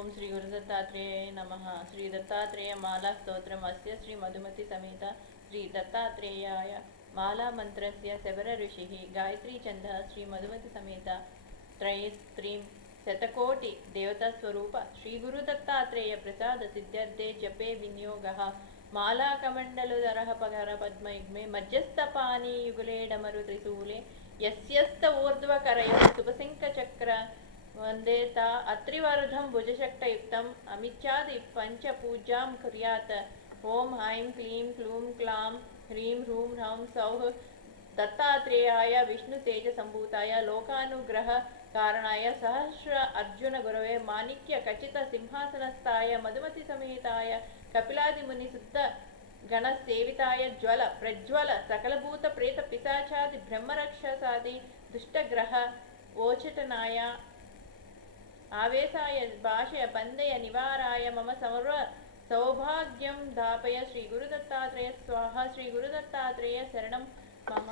ओम श्री गुरुदत्तात्रेय नमः। श्री दत्तात्रेय माला स्तोत्रमस्य श्री मधुमती समेत श्री दत्तात्रेयाय माला मंत्रस्य शबर ऋषिः गायत्री छन्दः श्री मधुमती समेत त्रयस्त्रीं शतकोटि देवता स्वरूप श्री गुरुदत्तात्रेय प्रसाद सिद्ध्यर्थे जपे विनियोगः माला कमंडलुधरः पगर पद्मयुग्मे मध्यस्थपानी युगले डमरु त्रिशूले यस्यस्त ऊर्ध्वकरयोः सुपसिंकचक्र वंदे ता अत्रिवरुधं भुजशक्तयुक्तम् अमिच्छादि पंचपूजां कुर्यात्। ओम ऐं क्लीं क्लूं क्लां ह्रीं ह्रूं ह्रौं सौः दत्तात्रेयाय विष्णुतेजसम्भूताय लोकानुग्रह कारणाय सहस्र अर्जुन गुरवे माणिक्य खचित सिंहासनस्थाय मधुमती समेताय कपिलादिमुनिसुद्ध गणसेविताय ज्वल प्रज्वल सकलभूत प्रेत पिशाचादि ब्रह्मरक्षसादि दुष्टग्रह ओचटनाय आवेशाय भाषय बंधय निवाराय मम सर्व सौभाग्यं दापय श्री गुरुदत्तात्रेय स्वाहा। श्री गुरुदत्तात्रेय शरणं मम।